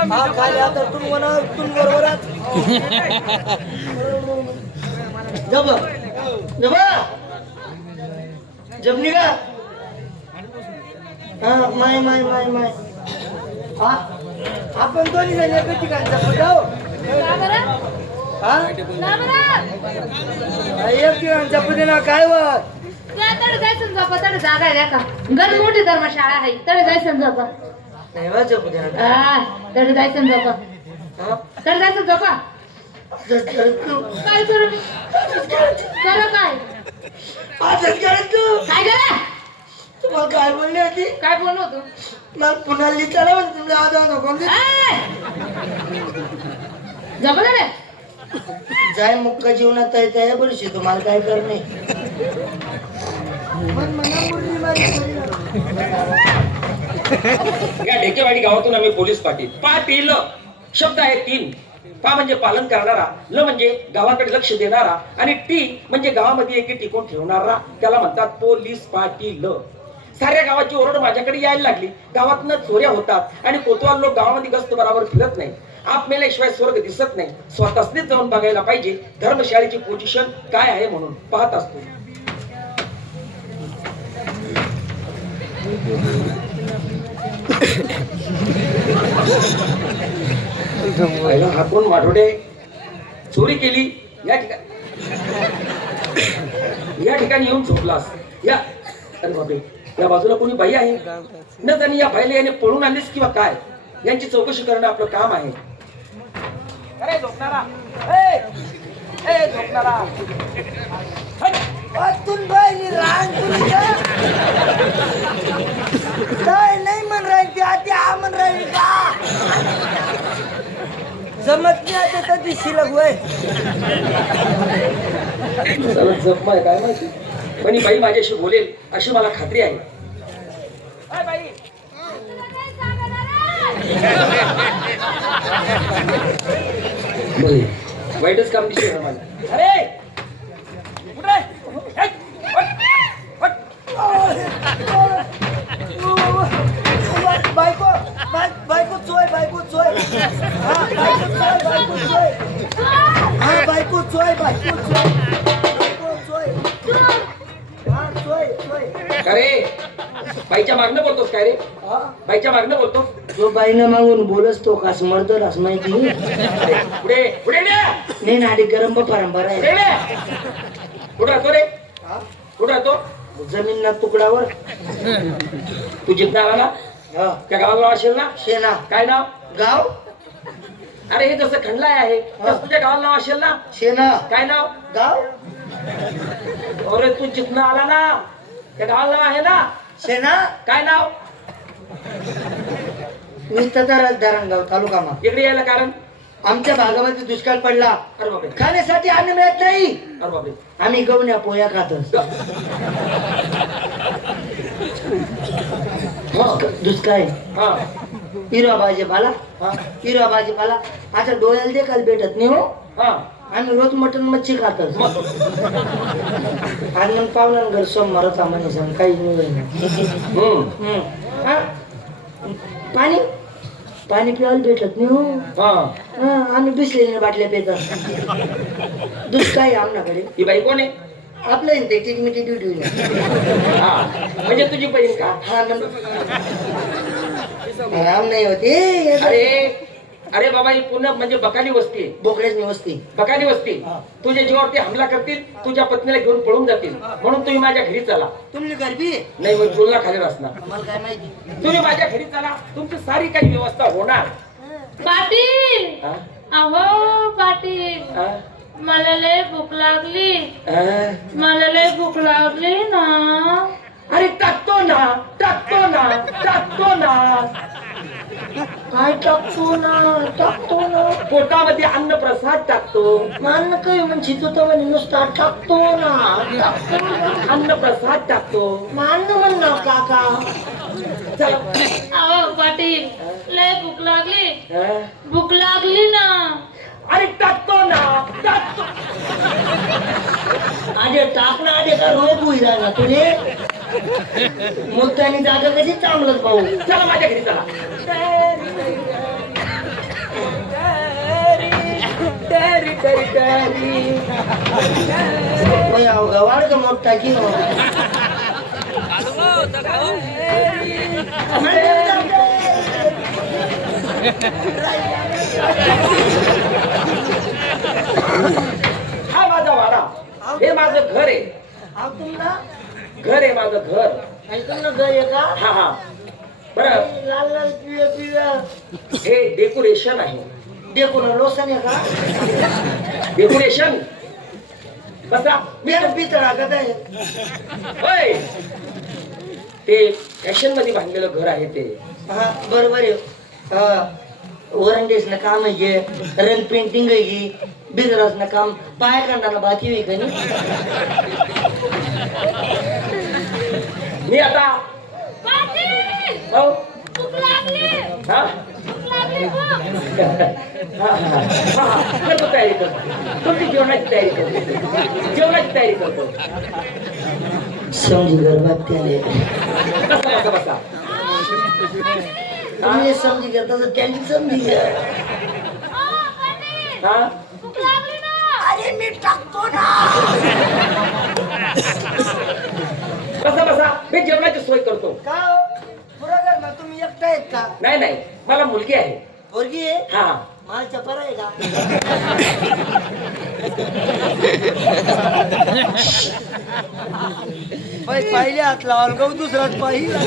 हा खाली आता तुम बरोबर जब जब जबनी का हा माय माय माय माय हा आपण दोन्ही जण एका ठिकाणी जाऊ हा एक ठिकाणी जपू दे ना काय वर तडे जायचं झोपा तडे जागा आहे का घर मोठी धर्मशाळा आहे तडे जायचं झोपा नाही वा जपू दे ना हा तडे जायचं झोपा हा तडे जायचं झोपा काय करू करू काय काय करा तुम्हाला काय बोलली होती काय बोललो तू मला पुन्हा लिहिताना पण तुमच्या आधार नको झोपा रे जाय मुक्का जीवनात आहे त्या बरीशी तुम्हाला काय करणे या ढेकेवाडी गावातून आम्ही पोलीस पाटील शब्द आहे 3 पा म्हणजे पालन करणारा, ल म्हणजे गावाकडे लक्ष देणारा आणि टी म्हणजे गावामध्ये एकी टिकून ठेवणारा, त्याला म्हणतात पोलीस पाटील. साऱ्या गावाची ओरड माझ्याकडे यायला लागली. गावातनं चोऱ्या होतात आणि कोतवाल लोक गावामध्ये गस्त बरोबर फिरत नाही. आप मेल्याशिवाय स्वर्ग दिसत नाही. स्वतःच जाऊन बघायला पाहिजे धर्मशाळेची पोझिशन काय आहे म्हणून पाहत असतो. हा कोण वाढोडे चोरी केली या ठिकाणी येऊन झोपलास या. अरे बापरे, या बाजूला कोणी बाई आहे न जाणी या बाईला याने पळून आणलीस किंवा काय, यांची चौकशी करणं आपलं काम आहे. अरे झोपणारा झोपणारा नाही म्हण राहील आधी हा म्हण राहील का जमत नाही आता तर दिशी लगवय जपमाय काय माहिती, पण ही बाई माझ्याशी बोलेल अशी मला खात्री आहे. बाई वाईटच काम दिसते मला. अरे बायको बायको चोय बायको चोय हा बायको चोय बायको चोय अरे बाईच्या मागणं बोलतोस काय रे, बाईच्या मागणं बोलतो. जो बाईनं मागून बोलस तो कास मरतो रास माहिती पुढे पुढे नाही नाडी गरम परंपरा आहे. कुठं राहतो रे, कुठं राहतो? जमीन ना तुकडावर. तू जिथं आला ना त्या गावाला नाव असेल ना शेना. काय नाव? गाव. अरे हे जसं खंडलाय आहे तसं तुझ्या गावाला नाव असेल ना. शेना. काय नाव? गाव. अरे तू जिथनं आला ना त्या गावाला नाव आहे ना शेना. काय नाव? मी धरणगाव तालुका मा. इकडे यायला कारण आमच्या भागामध्ये दुष्काळ पडला. अरे बापरे, खाण्यासाठी अन्न मिळत नाही. अरे बापरे, आम्ही गवण्या पोया खातो. दुष्काळ हा हिरवा भाजीपाला हिरवा भाजीपाला आता डोळ्याला देखायला भेटत नाही हो. हा आम्ही रोज मटण मच्छी खातो. आणि मग पाहुणा घर सोमवारच आम्हाला सांग काही नाही. पाणी पाणी प्यायला भेटत नाही हो. आम्ही बिसलेल्या बाटल्या पेतात. दुष्काळी आमच्याकडे. ही बाई कोण आहे? आपलं टिटमिटी ड्युटी. म्हणजे तुझी बहीण का? हा राम नाही होते. अरे अरे बाबा ही पुन्हा म्हणजे बकाली वस्ती आहे. बोकड्याची वस्ती. बकाली वस्ती. तुझ्या जीवावरती हमला करतील, तुझ्या पत्नीला घेऊन पळून जातील, म्हणून तुम्ही माझ्या घरी चला. तुम्ही गरबी नाही मग तुला खाली असणार. मला काय माहिती. तुम्ही माझ्या घरी चला, तुमची सारी काही व्यवस्था होणार. पाटील अहो पाटील हा? मला लय भूक लागली. हा? मला लय भूक लागली ना. अरे टाकतो ना टाकतो ना टाकतो ना. काय टाकतो ना पोटामध्ये अन्न प्रसाद टाकतो. मान काही म्हणजे तू तर म्हणे नुसता टाकतो ना. अन्न प्रसाद टाकतो. मान म्हण ना काका. चला. अहो पाटील लय भूक लागली. हा? भूक लागली ना. अरे टाकतो ना टाकतो. आधे टाक ना आधे का रोग होई ना तुझे मुक्तानी जागा कशी चांगलंच भाऊ. चला माझ्या घरी चला. तरी तरी गवाड का मोठा की हा माझा वाडा, हे माझं घर आहे. तुमला घर आहे माझं घर. तुमचं घर आहे का? हा हा. बरं, लाल लाल पिवळं पिवळं हे डेकोरेशन आहे. देखून लोसन आहे का? डेकोरेशन. बसा. मेरा पितळा का ते? होय, ते फॅशन मध्ये बांधलेलं घर आहे ते. हा बरोबर आहे. वरंडेस ना काम आहे, रंग पेंटिंग आहे की बिजरास ना काम, पाया काढताना बाकी होई का नाही? मी आता हो हा करतो, तयारी करतो. तुमची जेवणाची तयारी करतो. जेवणाची तयारी करतो. समजी गरबात त्याले बसा बसा बसा. तुम्ही समजी घेता तर त्यांनी समजी घ्या. हा अरे मी टाकतो ना. बसा बसा, मी जेवणाची सोय करतो. का हो? पुरा घर मग तुम्ही एकटा आहेत का? नाही नाही, मला मुलगी आहे. पोरगी आहे? हा मला चपर आहे का? पहिले हात लावाल गहू दुसराच पाहिजे.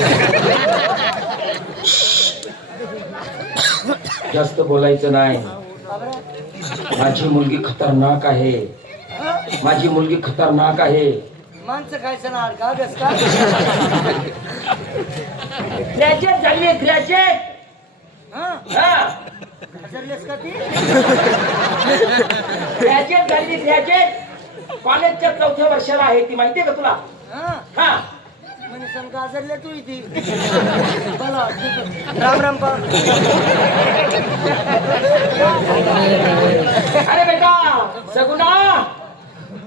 जास्त बोलायचं नाही. माझी मुलगी खतरनाक आहे. माझी मुलगी खतरनाक आहे. माणसं काय सणार का गस का? ग्रॅज्युएट झाली, ग्रॅज्युएट. हा हा हजरलेस का ती? ग्रॅज्युएट झाली, ग्रॅज्युएट. कॉलेजच्या 4थ्या वर्षाला आहे ती, माहितीये का तुला? हा हा म्हणे समजा हजरले तू इथे. बोला राम राम पा. अरे बेटा सगुना,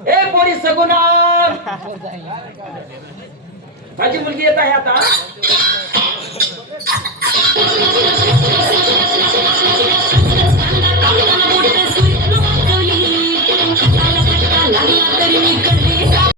ए पोरी सगुना, माझी मुलगी येत आहे आता.